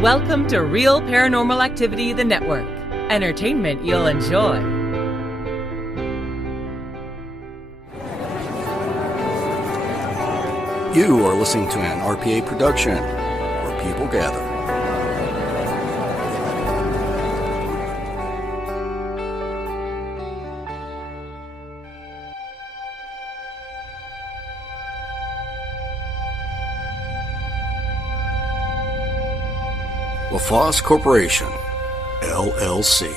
Welcome to Real Paranormal Activity, the network. Entertainment you'll enjoy. You are listening to an RPA production, where people gather. LaFosse Corporation, LLC.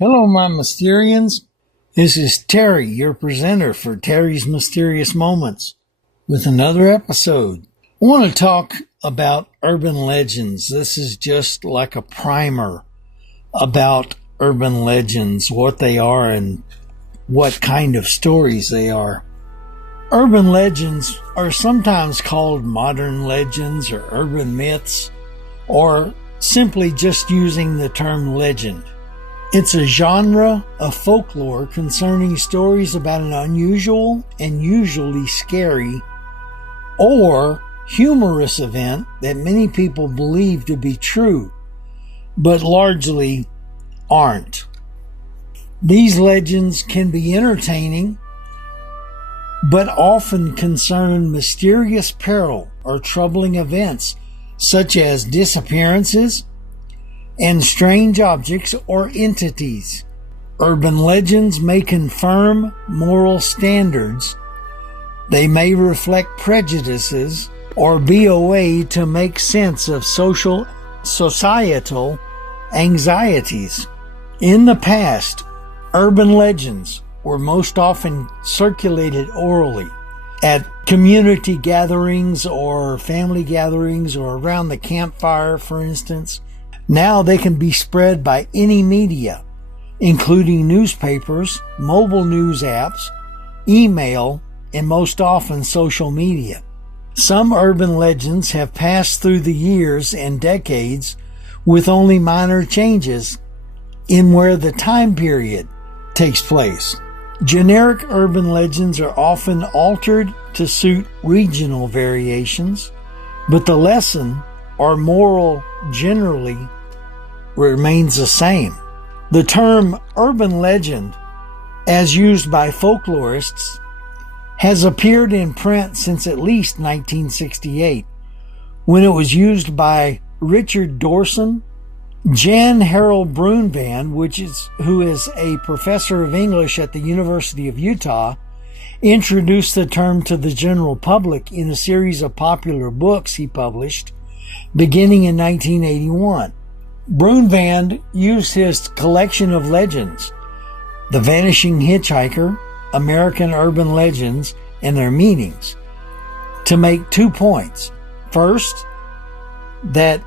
Hello, my Mysterians. This is Terry, your presenter for Terry's Mysterious Moments, with another episode. I want to talk about urban legends. This is just like a primer about urban legends, what they are and what kind of stories they are. Urban legends are sometimes called modern legends or urban myths, or simply just using the term legend. It's a genre of folklore concerning stories about an unusual and usually scary or humorous event that many people believe to be true, but largely aren't. These legends can be entertaining, but often concern mysterious peril or troubling events, such as disappearances and strange objects or entities. Urban legends may confirm moral standards. They may reflect prejudices or be a way to make sense of societal anxieties. In the past, urban legends were most often circulated orally at community gatherings or family gatherings or around the campfire, for instance. Now they can be spread by any media, including newspapers, mobile news apps, email, and most often social media. Some urban legends have passed through the years and decades with only minor changes in where the time period takes place. Generic urban legends are often altered to suit regional variations, but the lesson or moral generally remains the same. The term urban legend, as used by folklorists, has appeared in print since at least 1968, when it was used by Richard Dorson. Jan Harold Brunvand, who is a professor of English at the University of Utah, introduced the term to the general public in a series of popular books he published beginning in 1981. Brunvand used his collection of legends, The Vanishing Hitchhiker, American Urban Legends, and Their Meanings, to make 2 points. First, that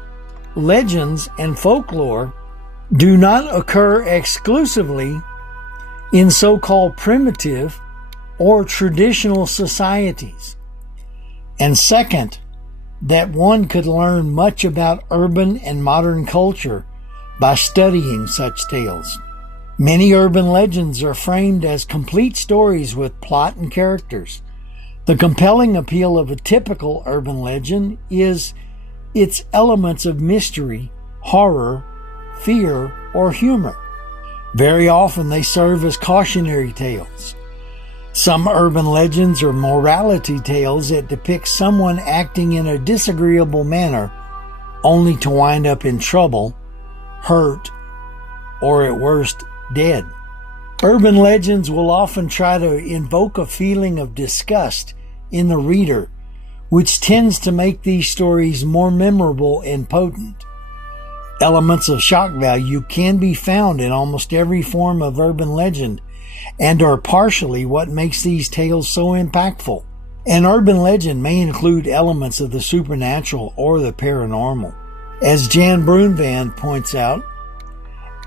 legends and folklore do not occur exclusively in so-called primitive or traditional societies. And second, that one could learn much about urban and modern culture by studying such tales. Many urban legends are framed as complete stories with plot and characters. The compelling appeal of a typical urban legend is its elements of mystery, horror, fear, or humor. Very often they serve as cautionary tales. Some urban legends are morality tales that depict someone acting in a disagreeable manner only to wind up in trouble, hurt, or at worst, dead. Urban legends will often try to invoke a feeling of disgust in the reader, which tends to make these stories more memorable and potent. Elements of shock value can be found in almost every form of urban legend and are partially what makes these tales so impactful. An urban legend may include elements of the supernatural or the paranormal. As Jan Brunvand points out,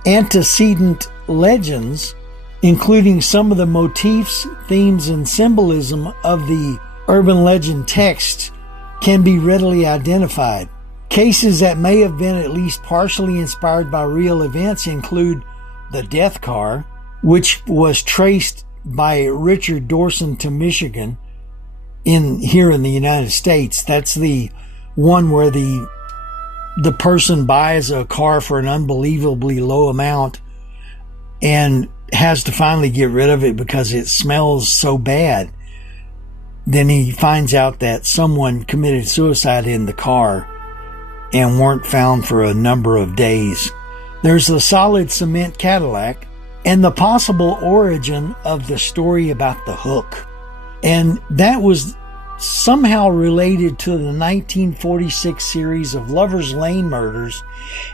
antecedent legends, including some of the motifs, themes, and symbolism of the urban legend text, can be readily identified. Cases that may have been at least partially inspired by real events include the death car, which was traced by Richard Dorson to Michigan here in the United States. That's the one where the person buys a car for an unbelievably low amount and has to finally get rid of it because it smells so bad. Then he finds out that someone committed suicide in the car and weren't found for a number of days. There's the solid cement Cadillac and the possible origin of the story about the hook. And that was somehow related to the 1946 series of Lover's Lane murders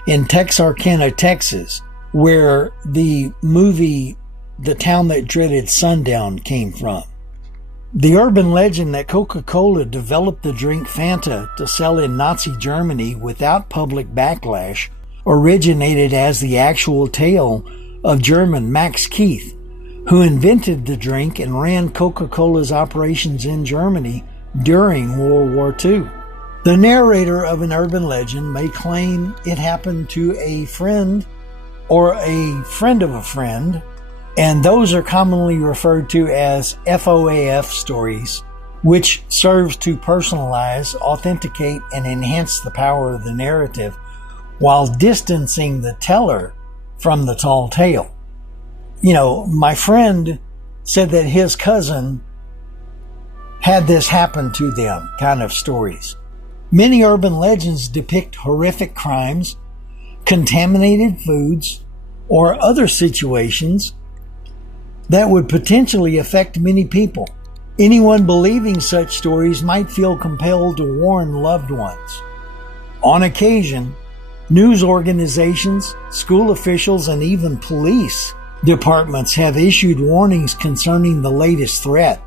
in Texarkana, Texas, where the movie The Town That Dreaded Sundown came from. The urban legend that Coca-Cola developed the drink Fanta to sell in Nazi Germany without public backlash originated as the actual tale of German Max Keith, who invented the drink and ran Coca-Cola's operations in Germany during World War II. The narrator of an urban legend may claim it happened to a friend or a friend of a friend, and those are commonly referred to as FOAF stories, which serves to personalize, authenticate, and enhance the power of the narrative while distancing the teller from the tall tale. You know, my friend said that his cousin had this happen to them kind of stories. Many urban legends depict horrific crimes, contaminated foods, or other situations that would potentially affect many people. Anyone believing such stories might feel compelled to warn loved ones. On occasion, news organizations, school officials, and even police departments have issued warnings concerning the latest threat.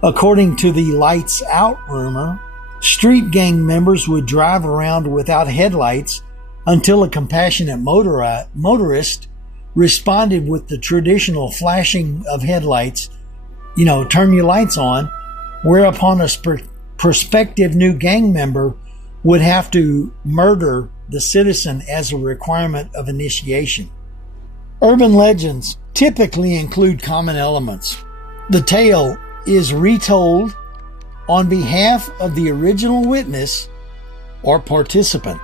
According to the Lights Out rumor, street gang members would drive around without headlights until a compassionate motorist responded with the traditional flashing of headlights, turn your lights on, whereupon a prospective new gang member would have to murder the citizen as a requirement of initiation. Urban legends typically include common elements. The tale is retold on behalf of the original witness or participant.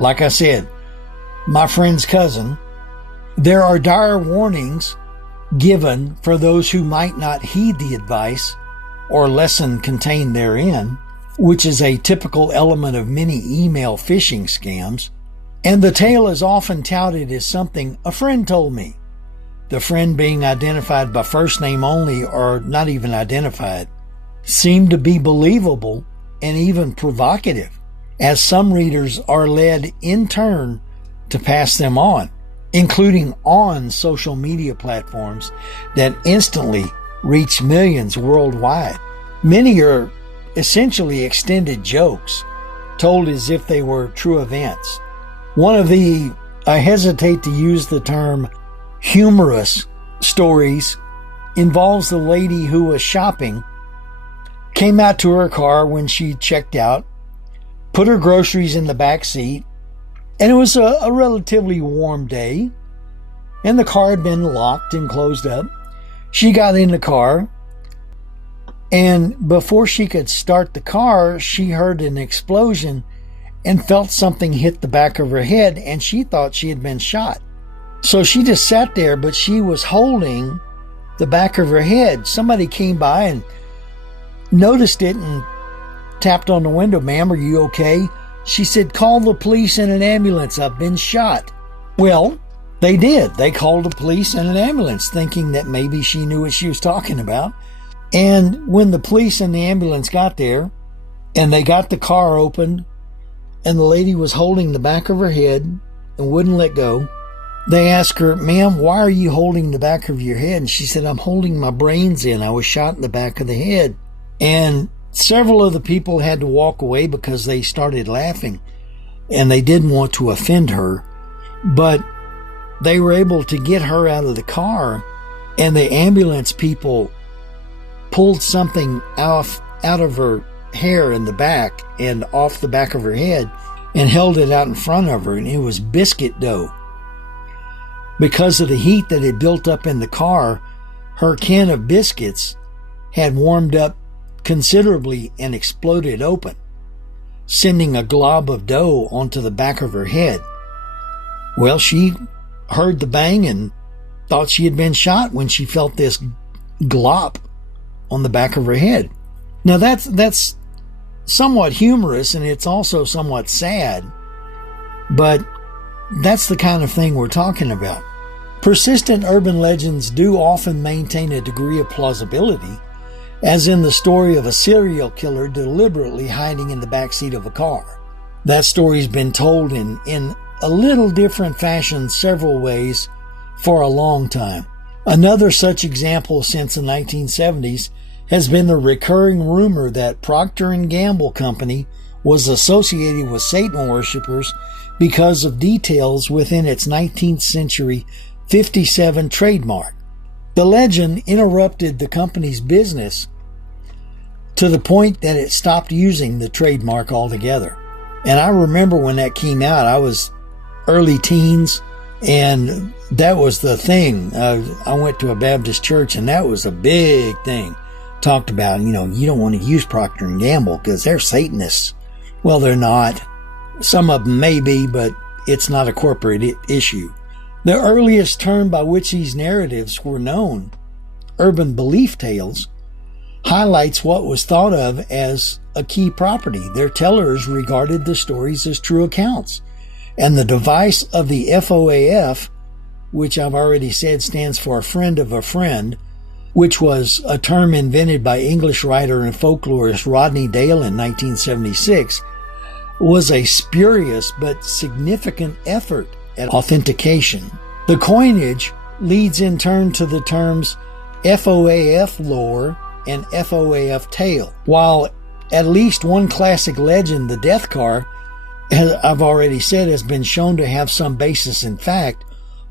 Like I said, my friend's cousin. There are dire warnings given for those who might not heed the advice or lesson contained therein, which is a typical element of many email phishing scams. And the tale is often touted as something a friend told me, the friend being identified by first name only or not even identified, seemed to be believable and even provocative, as some readers are led in turn to pass them on, including on social media platforms that instantly reach millions worldwide. Many are essentially extended jokes, told as if they were true events. One of the, I hesitate to use the term humorous stories, involves the lady who was shopping, came out to her car when she checked out, put her groceries in the back seat, and it was a relatively warm day, and the car had been locked and closed up. She got in the car, and before she could start the car, she heard an explosion and felt something hit the back of her head, and she thought she had been shot. So she just sat there, but she was holding the back of her head. Somebody came by and noticed it and tapped on the window. "Ma'am, are you okay?" She said, "Call the police and an ambulance. I've been shot." Well, they did. They called the police and an ambulance, thinking that maybe she knew what she was talking about. And when the police and the ambulance got there, and they got the car open, and the lady was holding the back of her head and wouldn't let go, they asked her, "Ma'am, why are you holding the back of your head?" And she said, "I'm holding my brains in. I was shot in the back of the head." And several of the people had to walk away because they started laughing, and they didn't want to offend her. But they were able to get her out of the car, and the ambulance people pulled something out of her hair in the back and off the back of her head and held it out in front of her, and it was biscuit dough. Because of the heat that had built up in the car, her can of biscuits had warmed up considerably and exploded open, sending a glob of dough onto the back of her head. Well, she heard the bang and thought she had been shot when she felt this glop on the back of her head. Now that's somewhat humorous, and it's also somewhat sad, but that's the kind of thing we're talking about. Persistent urban legends do often maintain a degree of plausibility, as in the story of a serial killer deliberately hiding in the backseat of a car. That story's been told in a little different fashion several ways for a long time. Another such example since the 1970s has been the recurring rumor that Procter & Gamble Company was associated with Satan worshipers because of details within its 19th century 57 trademark. The legend interrupted the company's business to the point that it stopped using the trademark altogether. And I remember when that came out, I was early teens, and that was the thing. I went to a Baptist church, and that was a big thing. Talked about, you don't want to use Procter & Gamble because they're Satanists. Well, they're not. Some of them may be, but it's not a corporate issue. The earliest term by which these narratives were known, urban belief tales, highlights what was thought of as a key property. Their tellers regarded the stories as true accounts. And the device of the FOAF, which I've already said stands for a friend of a friend, which was a term invented by English writer and folklorist Rodney Dale in 1976, was a spurious but significant effort at authentication. The coinage leads in turn to the terms FOAF lore and FOAF tale. While at least one classic legend, the death car, as I've already said, has been shown to have some basis in fact,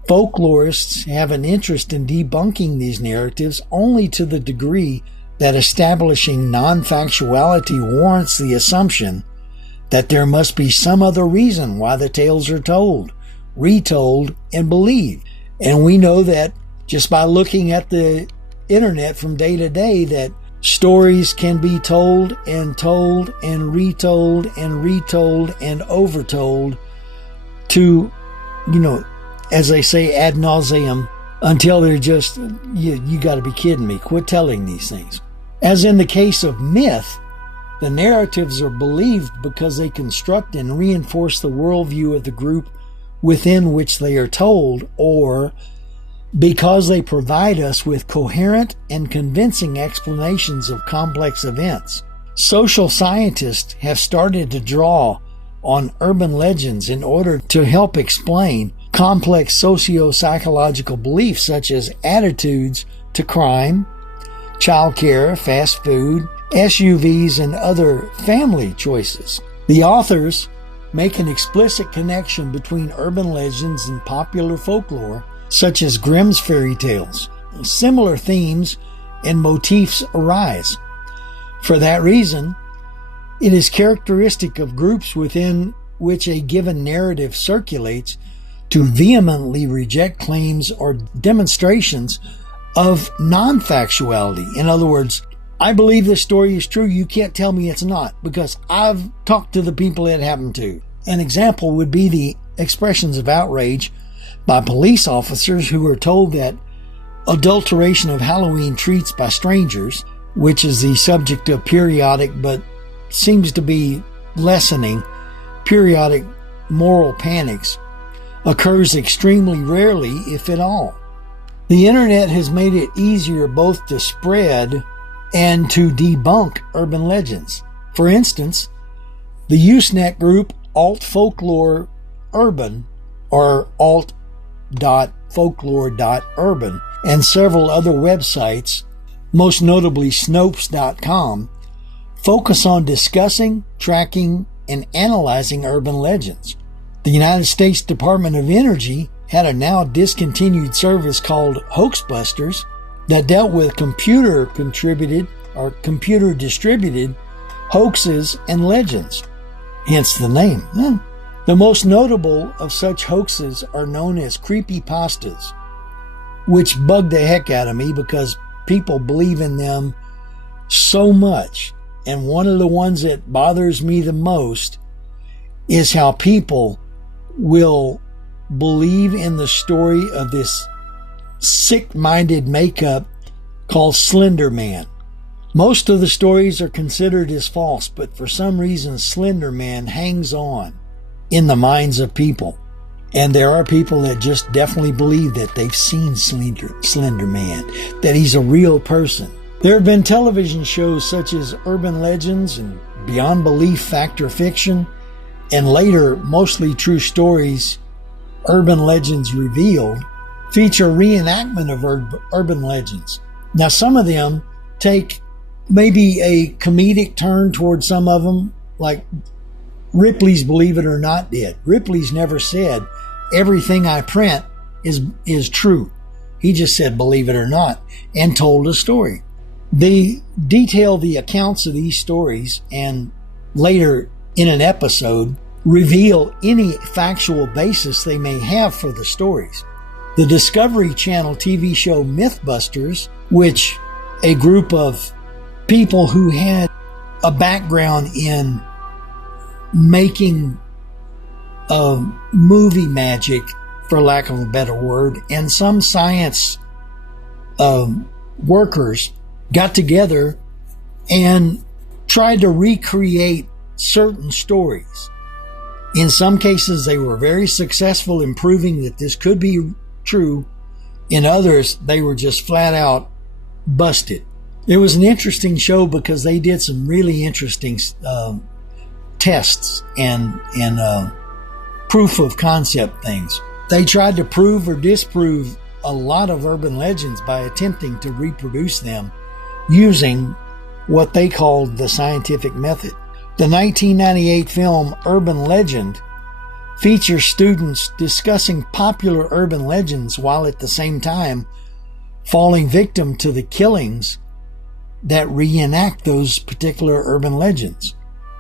folklorists have an interest in debunking these narratives only to the degree that establishing non-factuality warrants the assumption that there must be some other reason why the tales are told, retold, and believed. And we know that just by looking at the internet from day to day that stories can be told and retold and retold and overtold to, as they say, ad nauseum, until they're just, you got to be kidding me. Quit telling these things. As in the case of myth, the narratives are believed because they construct and reinforce the worldview of the group within which they are told, or because they provide us with coherent and convincing explanations of complex events. Social scientists have started to draw on urban legends in order to help explain complex socio-psychological beliefs such as attitudes to crime, childcare, fast food, SUVs, and other family choices. The authors make an explicit connection between urban legends and popular folklore, such as Grimm's fairy tales. Similar themes and motifs arise. For that reason, it is characteristic of groups within which a given narrative circulates to vehemently reject claims or demonstrations of non-factuality. In other words, I believe this story is true. You can't tell me it's not, because I've talked to the people it happened to. An example would be the expressions of outrage by police officers who are told that adulteration of Halloween treats by strangers, which is the subject of periodic but seems to be lessening periodic moral panics, occurs extremely rarely, if at all. The internet has made it easier both to spread and to debunk urban legends. For instance, the Usenet group Alt Folklore Urban, or alt.folklore.urban, and several other websites, most notably Snopes.com, focus on discussing, tracking, and analyzing urban legends. The United States Department of Energy had a now discontinued service called Hoaxbusters that dealt with computer-contributed or computer-distributed hoaxes and legends, hence the name. The most notable of such hoaxes are known as creepypastas. which bugged the heck out of me because people believe in them so much. And one of the ones that bothers me the most is how people will believe in the story of this sick-minded makeup called Slender Man. Most of the stories are considered as false, but for some reason Slender Man hangs on in the minds of people. And there are people that just definitely believe that they've seen Slender Man, that he's a real person. There have been television shows such as Urban Legends and Beyond Belief Fact or Fiction, and later mostly true stories, Urban Legends Revealed, feature reenactment of urban legends. Now some of them take maybe a comedic turn towards some of them, like Ripley's Believe It or Not did. Ripley's never said, everything I print is true. He just said, believe it or not, and told a story. They detail the accounts of these stories and later in an episode reveal any factual basis they may have for the stories. The Discovery Channel TV show Mythbusters, which a group of people who had a background in making movie magic, for lack of a better word, and some science workers got together and tried to recreate certain stories. In some cases, they were very successful in proving that this could be true. In others, they were just flat out busted. It was an interesting show because they did some really interesting tests and proof of concept things. They tried to prove or disprove a lot of urban legends by attempting to reproduce them using what they called the scientific method. The 1998 film Urban Legend features students discussing popular urban legends while at the same time falling victim to the killings that reenact those particular urban legends.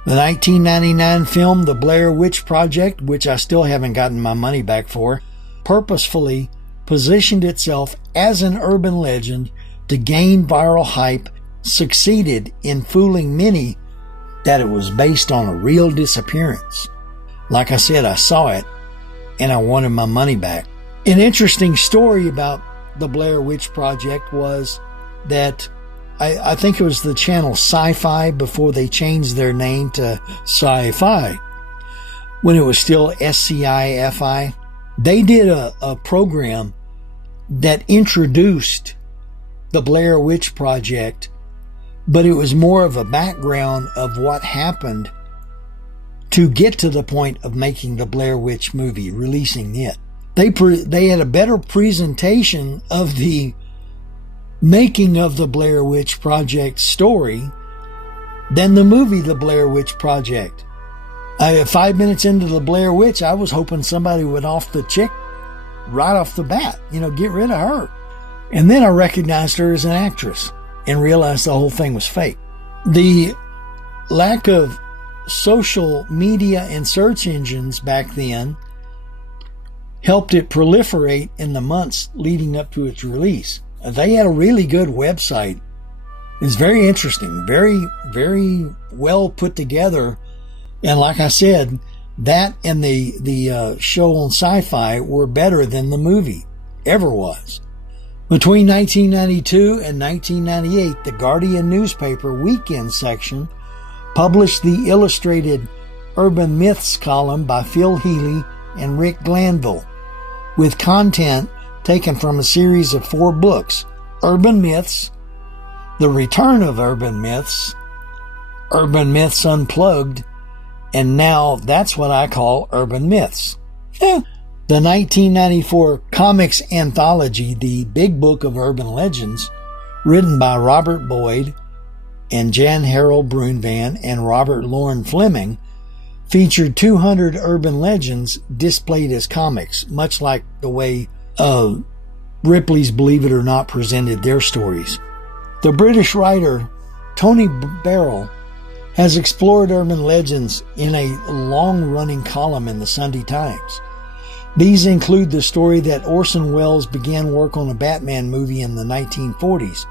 The 1999 film The Blair Witch Project, which I still haven't gotten my money back for, purposefully positioned itself as an urban legend to gain viral hype, succeeded in fooling many that it was based on a real disappearance. Like I said, I saw it and I wanted my money back. An interesting story about the Blair Witch Project was that I think it was the channel Sci-Fi before they changed their name to Sci-Fi, when it was still SCIFI. They did a program that introduced the Blair Witch Project, but it was more of a background of what happened to get to the point of making the Blair Witch movie, releasing it. They had a better presentation of the making of the Blair Witch Project story than the movie The Blair Witch Project. 5 minutes into the Blair Witch, I was hoping somebody would off the chick right off the bat, get rid of her. And then I recognized her as an actress and realized the whole thing was fake. The lack of social media and search engines back then helped it proliferate in the months leading up to its release. They had a really good website. It's very interesting, very, very well put together. And like I said, that and the show on Sci-Fi were better than the movie ever was. Between 1992 and 1998, the Guardian newspaper weekend section published the illustrated Urban Myths column by Phil Healy and Rick Glanville, with content taken from a series of 4 books: Urban Myths, The Return of Urban Myths, Urban Myths Unplugged, and now that's what I call Urban Myths. The 1994 comics anthology, The Big Book of Urban Legends, written by Robert Boyd and Jan Harold Brunvan and Robert Loren Fleming, featured 200 urban legends displayed as comics, much like the way Ripley's Believe It or Not presented their stories. The British writer Tony Barrell has explored urban legends in a long-running column in the Sunday Times. These include the story that Orson Welles began work on a Batman movie in the 1940s,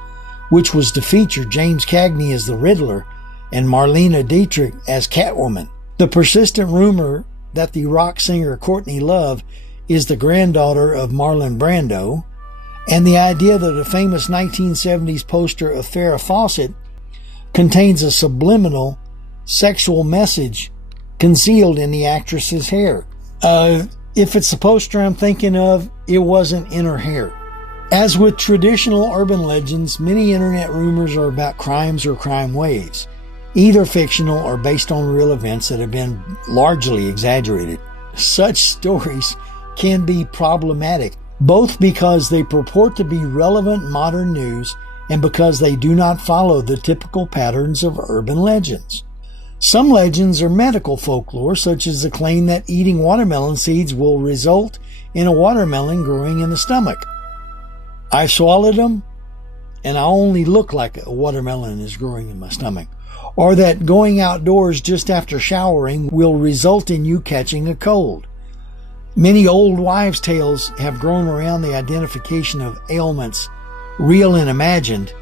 which was to feature James Cagney as the Riddler and Marlene Dietrich as Catwoman. The persistent rumor that the rock singer Courtney Love is the granddaughter of Marlon Brando, and the idea that a famous 1970s poster of Farrah Fawcett contains a subliminal sexual message concealed in the actress's hair. If it's the poster I'm thinking of, it wasn't in her hair. As with traditional urban legends, many internet rumors are about crimes or crime waves, either fictional or based on real events that have been largely exaggerated. Such stories can be problematic, both because they purport to be relevant modern news and because they do not follow the typical patterns of urban legends. Some legends are medical folklore, such as the claim that eating watermelon seeds will result in a watermelon growing in the stomach. I swallowed them, and I only look like a watermelon is growing in my stomach. Or that going outdoors just after showering will result in you catching a cold. Many old wives' tales have grown around the identification of ailments, real and imagined,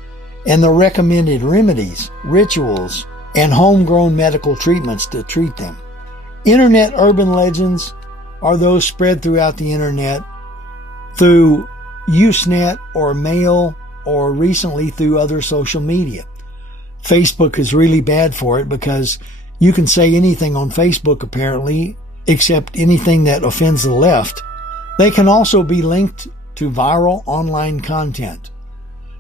and the recommended remedies, rituals, and homegrown medical treatments to treat them. Internet urban legends are those spread throughout the internet through Usenet or mail or recently through other social media. Facebook is really bad for it because you can say anything on Facebook apparently, except anything that offends the left. They can also be linked to viral online content.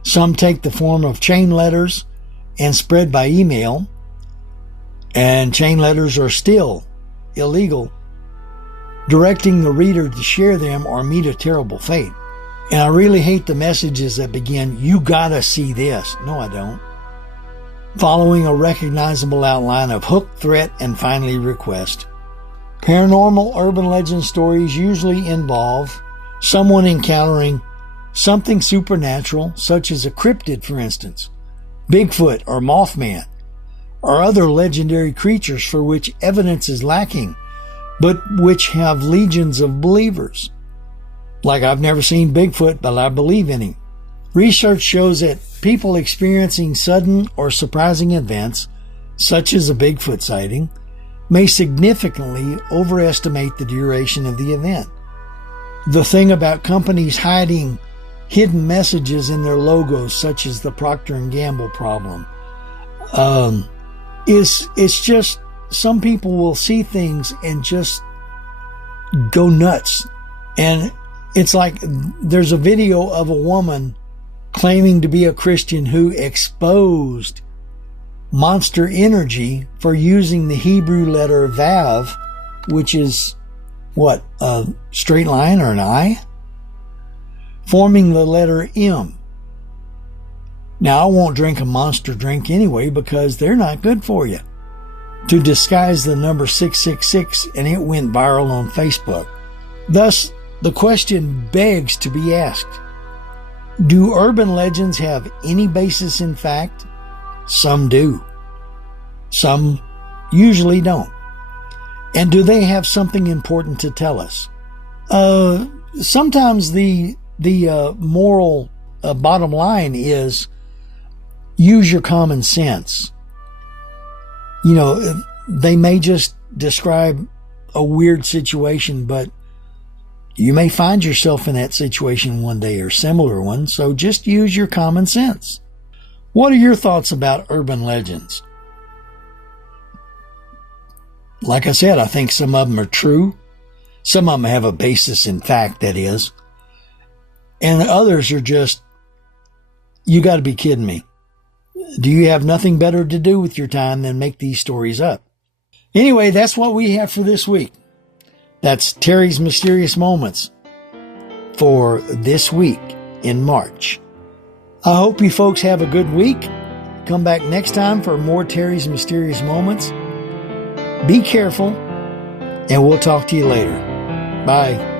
Some take the form of chain letters and spread by email, and chain letters are still illegal, directing the reader to share them or meet a terrible fate. And I really hate the messages that begin, "You gotta see this." No, I don't. Following a recognizable outline of hook, threat, and finally request. Paranormal urban legend stories usually involve someone encountering something supernatural, such as a cryptid, for instance, Bigfoot or Mothman, or other legendary creatures for which evidence is lacking, but which have legions of believers. Like, I've never seen Bigfoot, but I believe in him. Research shows that people experiencing sudden or surprising events, such as a Bigfoot sighting, may significantly overestimate the duration of the event. The thing about companies hiding hidden messages in their logos, such as the Procter & Gamble problem, it's just some people will see things and just go nuts. And it's like there's a video of a woman claiming to be a Christian who exposed Monster Energy for using the Hebrew letter Vav, which is what, a straight line or an I, forming the letter M. Now, I won't drink a Monster drink anyway because they're not good for you. To disguise the number 666, and it went viral on Facebook. Thus, the question begs to be asked, do urban legends have any basis in fact? Some do. Some usually don't. And do they have something important to tell us? Sometimes the moral bottom line is use your common sense. You know, they may just describe a weird situation, but you may find yourself in that situation one day or similar one, so just use your common sense. What are your thoughts about urban legends? Like I said, I think some of them are true. Some of them have a basis in fact, that is. And others are just, you got to be kidding me. Do you have nothing better to do with your time than make these stories up? Anyway, that's what we have for this week. That's Terry's Mysterious Moments for this week in March. I hope you folks have a good week. Come back next time for more Terry's Mysterious Moments. Be careful, and we'll talk to you later. Bye.